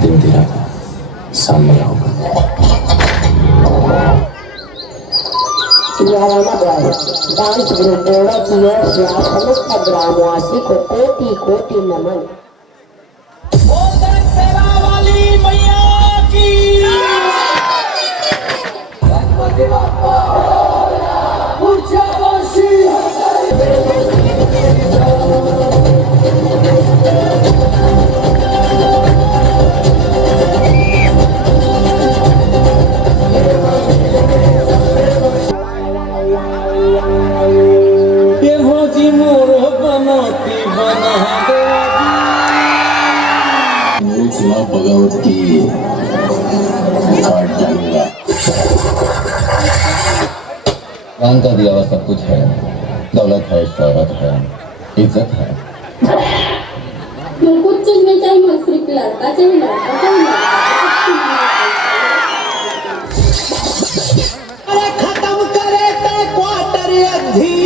दिन तेरा सामने होगा। डांस ग्रुप बोड़ा की ओर से आप समस्त ग्रामवासी को कोटि कोटि नमन। मेरे खिलाफ बगावत की काट डालूंगा। कान का दिया हुआ सब कुछ है, दौलत है, शौहरत है, इज्जत है। कुछ चीज नहीं चाहिए, मुझे सिर्फ लड़का चाहिए, लड़का चाहिए। अरे खत्म करे ते क्वार्टर अधी,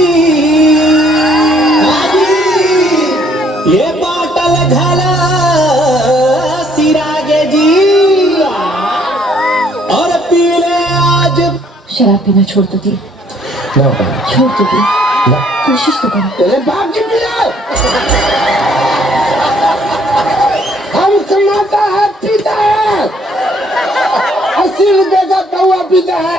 ये बाटल घाला सिरागे जी, और पीले आज। शराब पीना छोड़ दो दी, छोड़ दो दी, कोशिश तो करो। तेरे बाप की पिया, हम कमाता है पीता है, 80 रुपए का कौआ पीता है।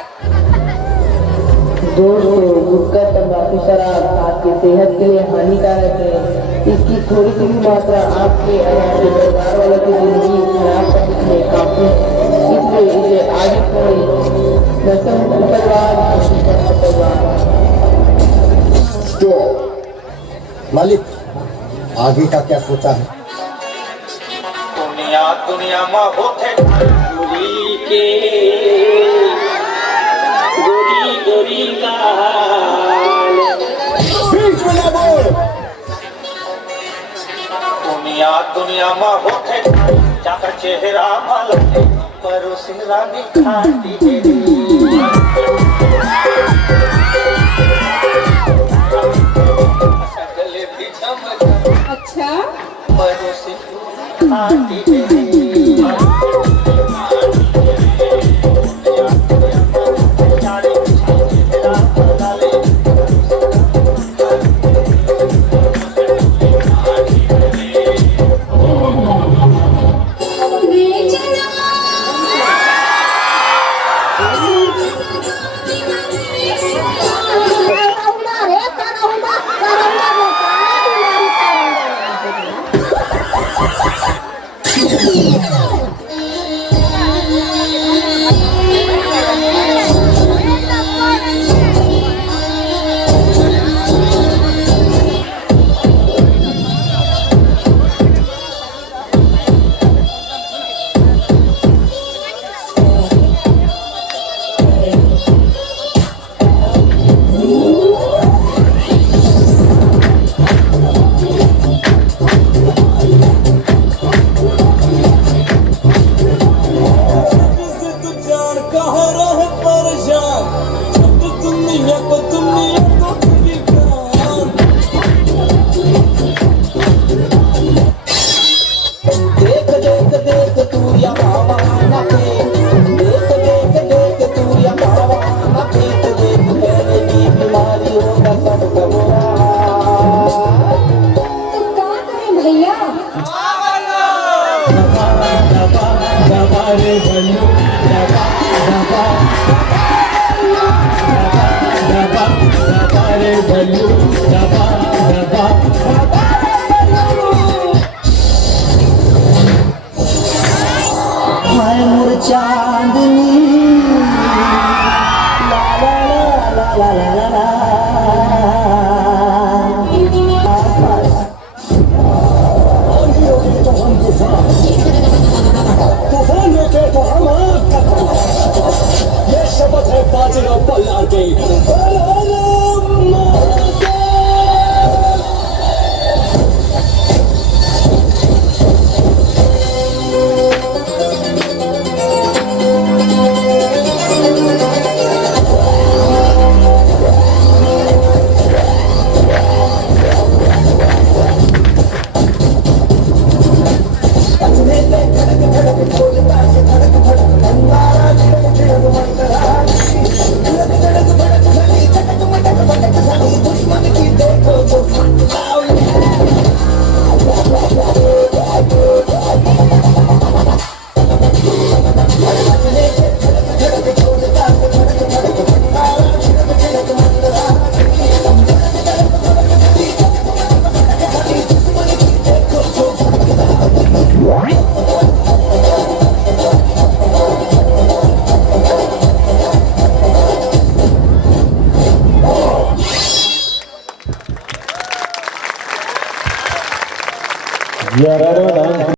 दोस्तों, गुटखा तंबाकू शराब आपकी सेहत के लिए हानिकारक है। इसकी थोड़ी सी भी मात्रा आपके और आपके परिवार वालों की जिंदगी खराब करने में काफी है। इसलिए इसे आगे कोई मालिक, आगे का क्या सोचा है? दुनिया दुनिया में होते गोरी के गोरी गोरी लाल, बीच में ना बोल। दुनिया दुनिया में होते जाकर चेहरा मलते परोसिन रानी खाती तेरी। अच्छा परोसिन खाती